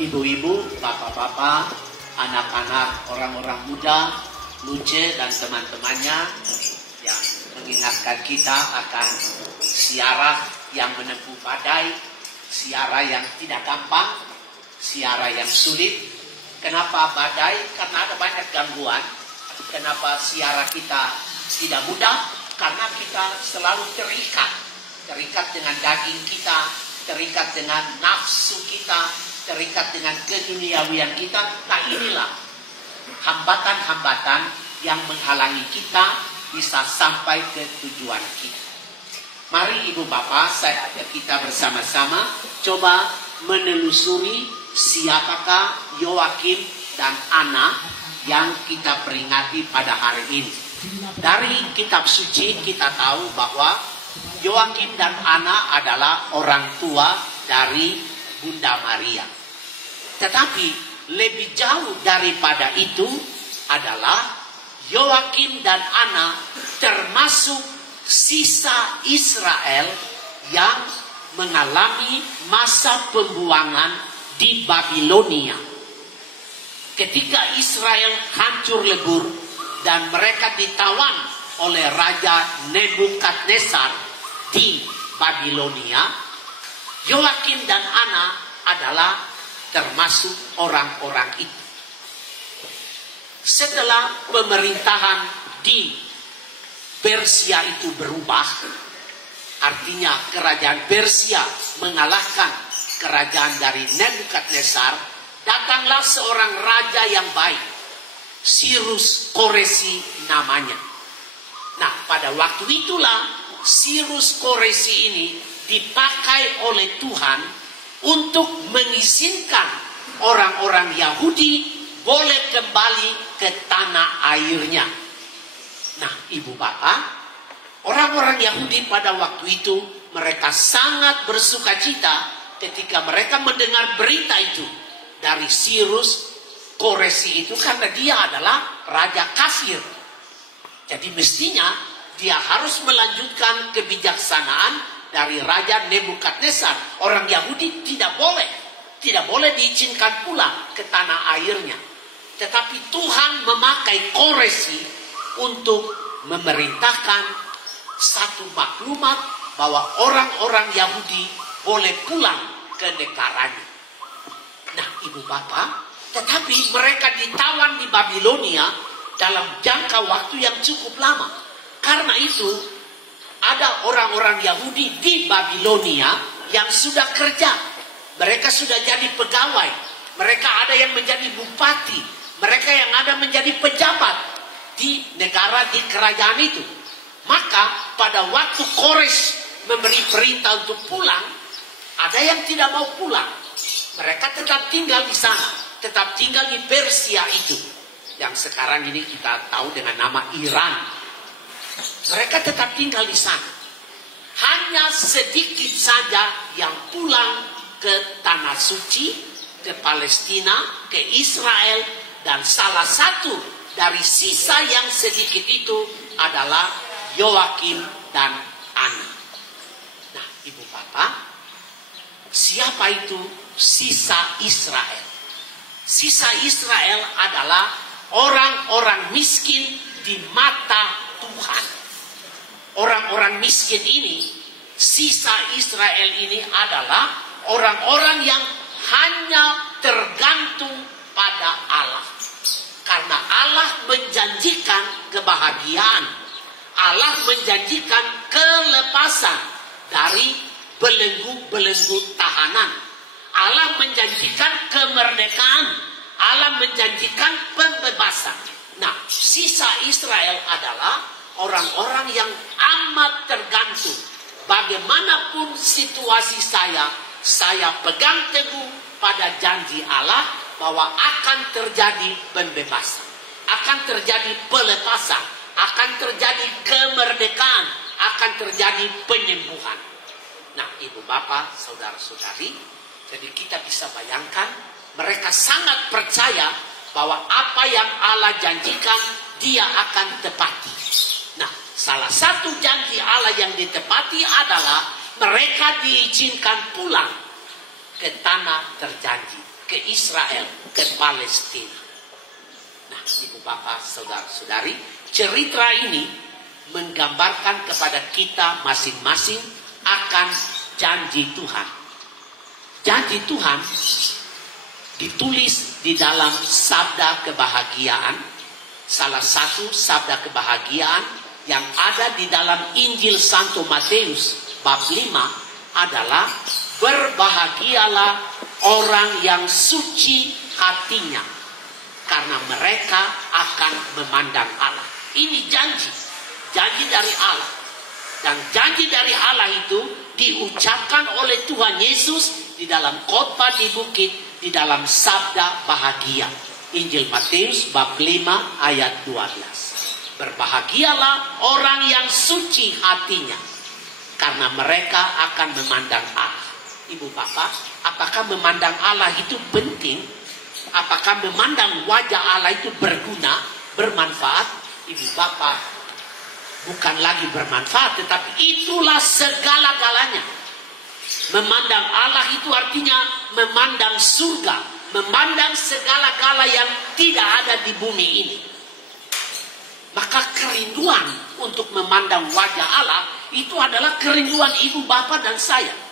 ibu-ibu, bapak-bapak, anak-anak, orang-orang muda, Luce dan teman-temannya yang mengingatkan kita akan siarah yang menempuh badai, siarah yang tidak gampang, siarah yang sulit. Kenapa badai? Karena ada banyak gangguan. Kenapa siarah kita tidak mudah? Karena kita selalu terikat dengan daging kita, terikat dengan nafsu kita, terikat dengan keduniawian kita. Nah, inilah hambatan-hambatan yang menghalangi kita bisa sampai ke tujuan kita. Mari ibu bapak, saya ajak kita bersama-sama coba menelusuri siapakah Yoakim dan Ana yang kita peringati pada hari ini. Dari kitab suci kita tahu bahwa Yoakim dan Ana adalah orang tua dari Bunda Maria. Tetapi lebih jauh daripada itu adalah Yoakim dan Ana termasuk sisa Israel yang mengalami masa pembuangan di Babilonia. Ketika Israel hancur lebur dan mereka ditawan oleh Raja Nebukadnezar di Babilonia, Yoakim dan Ana adalah termasuk orang-orang itu. Setelah pemerintahan di Persia itu berubah, artinya kerajaan Persia mengalahkan kerajaan dari Nebukadnezar, datanglah seorang raja yang baik, Cyrus Koresi namanya. Nah, pada waktu itulah Cyrus Koresi ini dipakai oleh Tuhan untuk mengizinkan orang-orang Yahudi boleh kembali ke tanah airnya. Nah, ibu bapak, orang-orang Yahudi pada waktu itu mereka sangat bersukacita ketika mereka mendengar berita itu dari Cyrus Koresi itu, karena dia adalah raja kafir. Jadi mestinya dia harus melanjutkan kebijaksanaan dari Raja Nebukadnezar. Orang Yahudi tidak boleh diizinkan pulang ke tanah airnya. Tetapi Tuhan memakai Koresi untuk memerintahkan satu maklumat bahwa orang-orang Yahudi boleh pulang ke negaranya. Nah, ibu bapak, tetapi mereka ditawan di Babilonia dalam jangka waktu yang cukup lama. Karena itu ada orang-orang Yahudi di Babilonia yang sudah kerja. Mereka sudah jadi pegawai. Mereka ada yang menjadi bupati. Mereka yang ada menjadi pejabat di negara, di kerajaan itu. Maka pada waktu Kores memberi perintah untuk pulang, ada yang tidak mau pulang. Mereka tetap tinggal di sana, tetap tinggal di Persia itu, yang sekarang ini kita tahu dengan nama Iran. Mereka tetap tinggal di sana. Hanya sedikit saja yang pulang ke tanah suci, ke Palestina, ke Israel, dan salah satu dari sisa yang sedikit itu adalah Yoakim dan Ana. Nah, ibu bapak, siapa itu sisa Israel? Sisa Israel adalah orang-orang miskin di mata Tuhan. Orang-orang miskin ini, sisa Israel ini adalah orang-orang yang hanya tergantung pada Allah. Karena Allah menjanjikan kebahagiaan, Allah menjanjikan kelepasan dari belenggu-belenggu tahanan, Allah menjanjikan kemerdekaan, Allah menjanjikan pembebasan. Nah, sisa Israel adalah orang-orang yang amat tergantung. Bagaimanapun situasi saya pegang teguh pada janji Allah bahwa akan terjadi pembebasan, akan terjadi pelepasan, akan terjadi kemerdekaan, akan terjadi penyembuhan. Nah, ibu bapak, saudara-saudari, jadi kita bisa bayangkan mereka sangat percaya bahwa apa yang Allah janjikan dia akan tepati. Nah, salah satu janji Allah yang ditepati adalah mereka diizinkan pulang ke tanah terjanji, ke Israel, ke Palestina. Nah, ibu bapak, saudara-saudari, cerita ini menggambarkan kepada kita masing-masing akan janji Tuhan. Janji Tuhan ditulis di dalam sabda kebahagiaan. Salah satu sabda kebahagiaan yang ada di dalam Injil Santo Matius bab 5 adalah berbahagialah orang yang suci hatinya, karena mereka akan memandang Allah. Ini janji dari Allah. Dan janji dari Allah itu diucapkan oleh Tuhan Yesus di dalam khotbah di bukit, di dalam sabda bahagia. Injil Matius bab 5 ayat 12. Berbahagialah orang yang suci hatinya, karena mereka akan memandang Allah. Ibu bapak, apakah memandang Allah itu penting? Apakah memandang wajah Allah itu berguna, bermanfaat? Ibu bapak, bukan lagi bermanfaat, tetapi itulah segala-galanya. Memandang Allah itu artinya memandang surga, memandang segala-gala yang tidak ada di bumi ini. Maka kerinduan untuk memandang wajah Allah itu adalah kerinduan ibu bapak dan saya.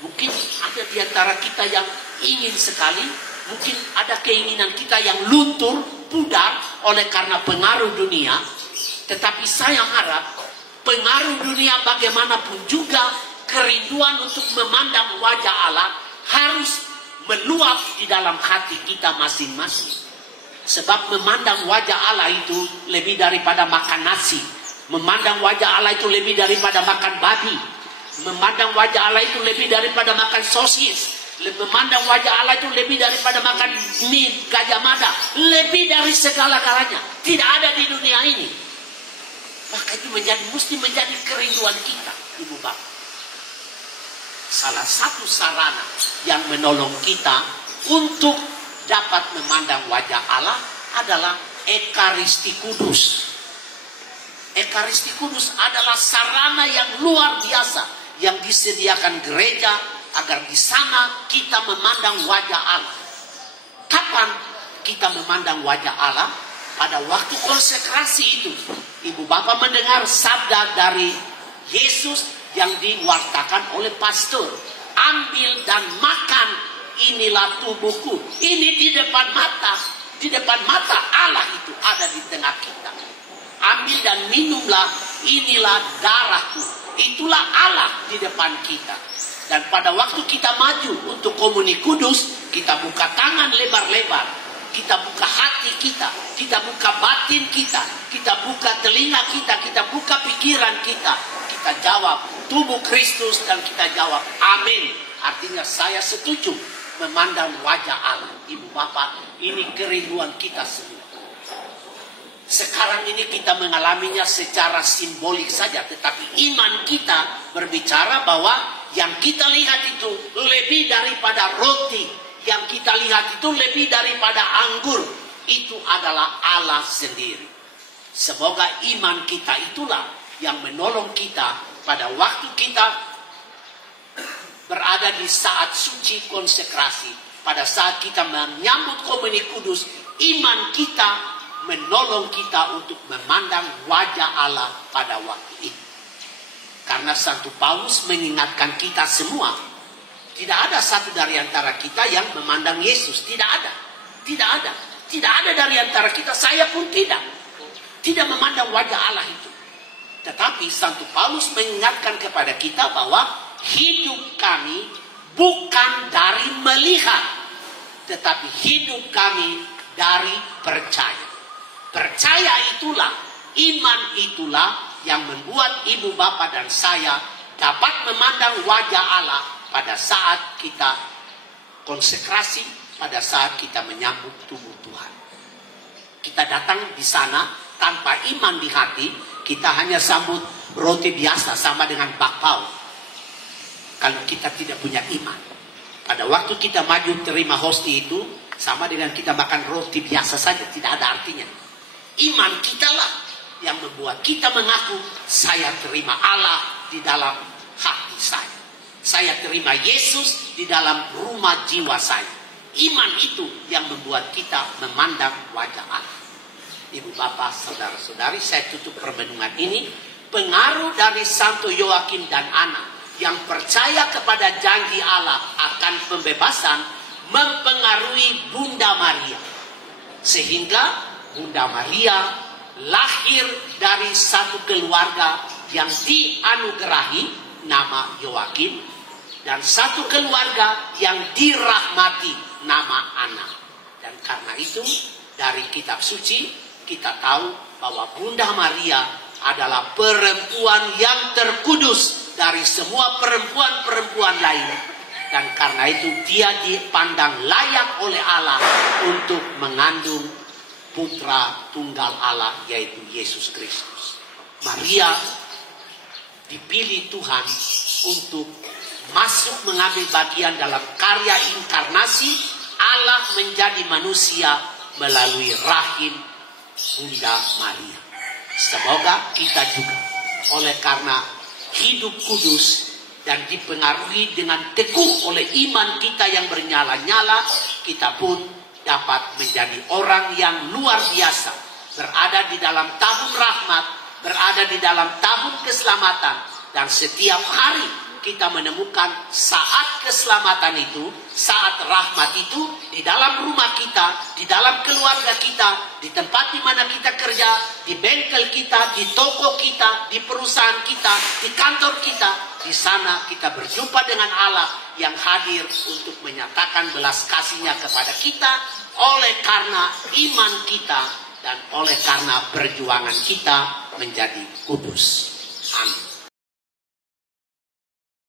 Mungkin ada di antara kita yang ingin sekali, mungkin ada keinginan kita yang luntur, pudar oleh karena pengaruh dunia. Tetapi saya harap pengaruh dunia bagaimanapun juga, kerinduan untuk memandang wajah Allah harus meluap di dalam hati kita masing-masing. Sebab memandang wajah Allah itu lebih daripada makan nasi. Memandang wajah Allah itu lebih daripada makan babi. Memandang wajah Allah itu lebih daripada makan sosis. Memandang wajah Allah itu lebih daripada makan mie Gajah Mada. Lebih dari segala-galanya. Tidak ada di dunia ini. Maka itu mesti menjadi kerinduan kita, ibu bapak. Salah satu sarana yang menolong kita untuk dapat memandang wajah Allah adalah Ekaristi Kudus. Ekaristi Kudus adalah sarana yang luar biasa yang disediakan gereja agar di sana kita memandang wajah Allah. Kapan kita memandang wajah Allah? Pada waktu konsekrasi itu. Ibu bapak mendengar sabda dari Yesus yang diwartakan oleh pastor. Ambil dan makan, inilah tubuhku. Ini di depan mata. Di depan mata Allah itu ada di tengah kita. Ambil dan minumlah, inilah darahku. Itulah Allah di depan kita. Dan pada waktu kita maju untuk komuni kudus, kita buka tangan lebar-lebar. Kita buka hati kita, kita buka batin kita, kita buka telinga kita, kita buka pikiran kita. Kita jawab tubuh Kristus dan kita jawab amin. Artinya saya setuju memandang wajah Allah. Ibu bapak, ini kerinduan kita semua. Sekarang ini kita mengalaminya secara simbolik saja, tetapi iman kita berbicara bahwa yang kita lihat itu lebih daripada roti. Yang kita lihat itu lebih daripada anggur. Itu adalah Allah sendiri. Semoga iman kita itulah yang menolong kita pada waktu kita berada di saat suci konsekrasi. Pada saat kita menyambut komuni kudus, iman kita menolong kita untuk memandang wajah Allah pada waktu itu. Karena Santo Paulus mengingatkan kita semua, tidak ada satu dari antara kita yang memandang Yesus. Tidak ada. Tidak ada. Tidak ada dari antara kita. Saya pun tidak. Tidak memandang wajah Allah itu. Tetapi Santo Paulus mengingatkan kepada kita bahwa hidup kami bukan dari melihat. Tetapi hidup kami dari percaya. Percaya itulah, iman itulah yang membuat ibu bapak dan saya dapat memandang wajah Allah pada saat kita konsekrasi, pada saat kita menyambut tubuh Tuhan. Kita datang di sana tanpa iman di hati, kita hanya sambut roti biasa sama dengan bakpao. Kalau kita tidak punya iman, pada waktu kita maju terima hosti itu sama dengan kita makan roti biasa saja, tidak ada artinya. Iman kitalah yang membuat kita mengaku, saya terima Allah di dalam hati saya. Saya terima Yesus di dalam rumah jiwa saya. Iman itu yang membuat kita memandang wajah Allah. Ibu bapak, saudara-saudari, saya tutup permenungan ini. Pengaruh dari Santo Yoakim dan Ana yang percaya kepada janji Allah akan pembebasan mempengaruhi Bunda Maria. Sehingga Bunda Maria lahir dari satu keluarga yang dianugerahi nama Yoakim dan satu keluarga yang dirahmati nama Ana. Dan karena itu dari kitab suci kita tahu bahwa Bunda Maria adalah perempuan yang terkudus dari semua perempuan-perempuan lain. Dan karena itu dia dipandang layak oleh Allah untuk mengandung putra tunggal Allah, yaitu Yesus Kristus. Maria dipilih Tuhan untuk masuk mengambil bagian dalam karya inkarnasi Allah menjadi manusia melalui rahim Bunda Maria. Semoga kita juga oleh karena hidup kudus dan dipengaruhi dengan teguh oleh iman kita yang bernyala-nyala, kita pun dapat menjadi orang yang luar biasa, berada di dalam tahun rahmat, berada di dalam tahun keselamatan, dan setiap hari kita menemukan saat keselamatan itu, saat rahmat itu di dalam rumah kita, di dalam keluarga kita, di tempat di mana kita kerja, di bengkel kita, di toko kita, di perusahaan kita, di kantor kita. Di sana kita berjumpa dengan Allah yang hadir untuk menyatakan belas kasih-Nya kepada kita oleh karena iman kita dan oleh karena perjuangan kita menjadi kudus. Amin.